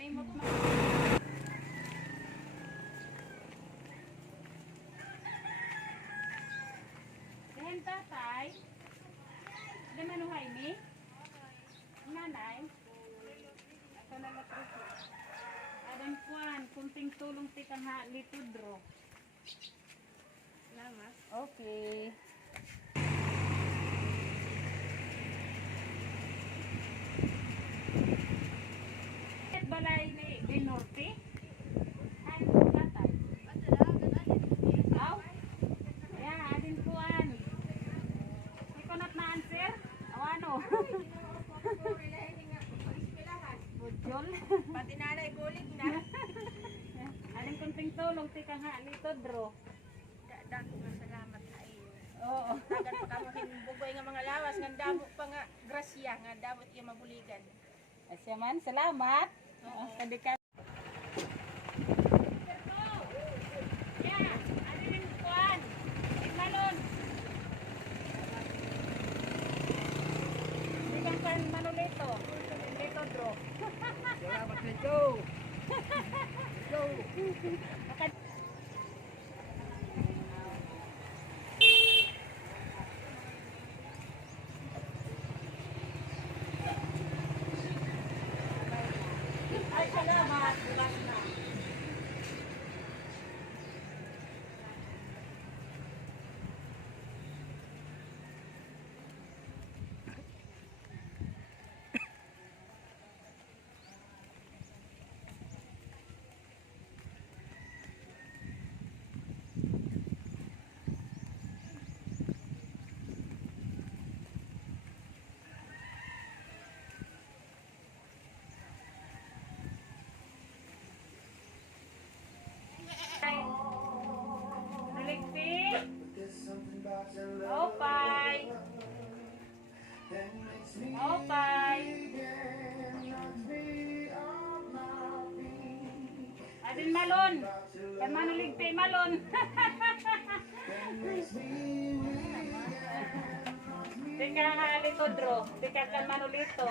Animot na. Dahil tatay, di manuhay ni? Nanay? Ito na latrito. Adan kuan, kunting tulong ti kang litudro. Salamat. Okay. Balay ni Binorte? Ay, tatay. Aw? Ayan, adin kuan. May kunat na answer? Awano? Budjol? Pati nanay gulit na. Adin kunting tulong ti kang litudro. Dako nga salamat sa iyo. Oo. Tagan pa kamo hinbugoy nga mga lawas nga damo pa nga grasya nga damo iya mabuligan. Asya man, salamat. Oo, kadikat. Manolito. Manolito, bro. Salamat nito. Go. Ay salamat, bukas na. Opay. Opay. Adin malon. Kan manuligpi malon. Tika halito dro. Tika kan manulito.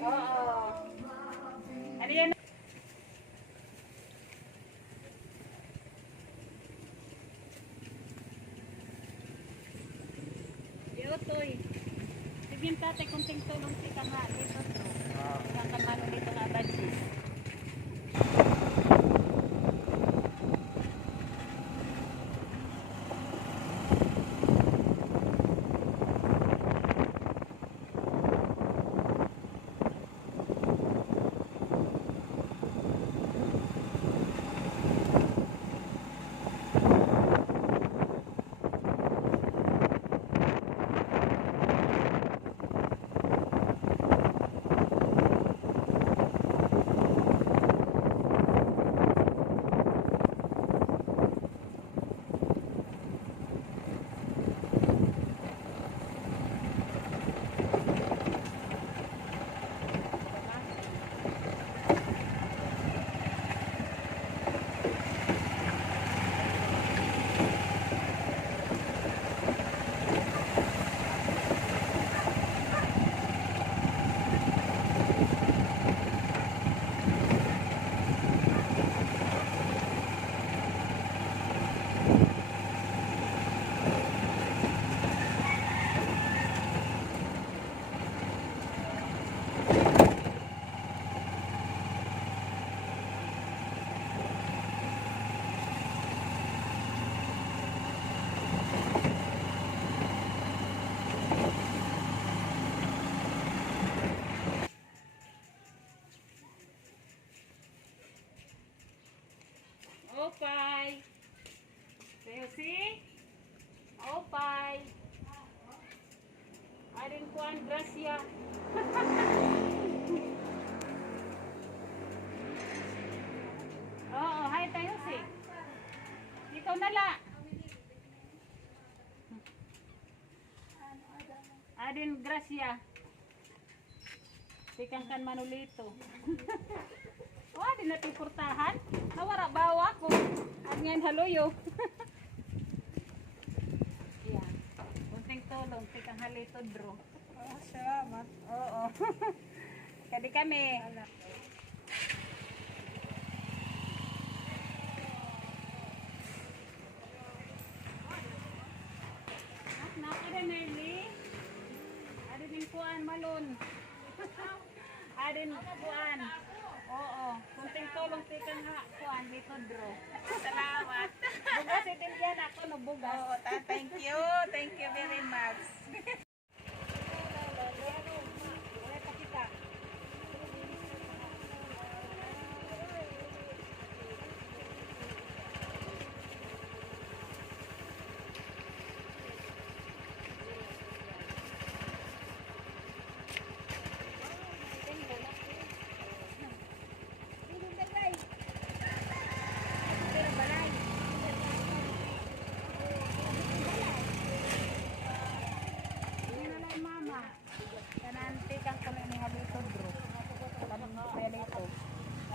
Oo. Ano yan? Otoy. Sige tate kunting tulong si kanga dito to. Kang kamano dito nga badji. Opay. See? Opay. Arin kuan gracia. Oo, hi tayo si. Ikaw na la. Arin gracia. Tikang kan manulito. Wah, di natin kurtahan. Nawara bawa ko. At ngayon haluyo. Yan. Kunting tulong. Tikang halito, bro. Salamat. Oo. Kadi kami. Nakada Nerly. Ada din kuan malon. Adin kuan. Oo, kunting tulong tikan nga kuan likod ro. Salamat. Bugas itin yan ako no bugas. Oo, thank you. Thank you very much.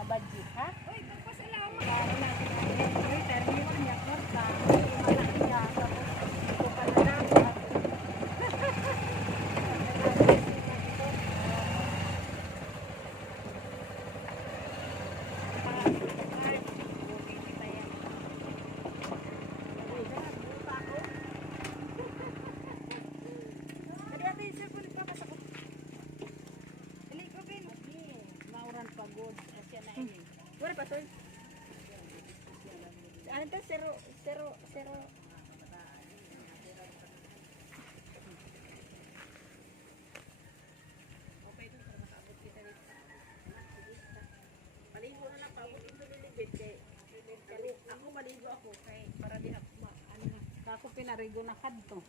Budget, ha? Uy, magpasalamat. Lalo na ay termino niya korta. Malaki niya tapos ito pa na dapat. Mauran pagod. Asya na ini. Wala pa, Soy? Ano to? Zero. Maligo na lang, paabot ito nilibid kay ako maligo ako kay para di ako ano na. Kako pinarigo na kadto.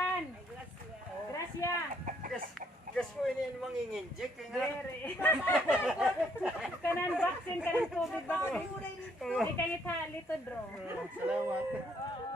Juan. Gracia. Gas ko ini manginginjik kaya nga. Very. Kanan vaccine, kanan COVID vaccine. Di kayo ta lito, bro. Salamat. Oo.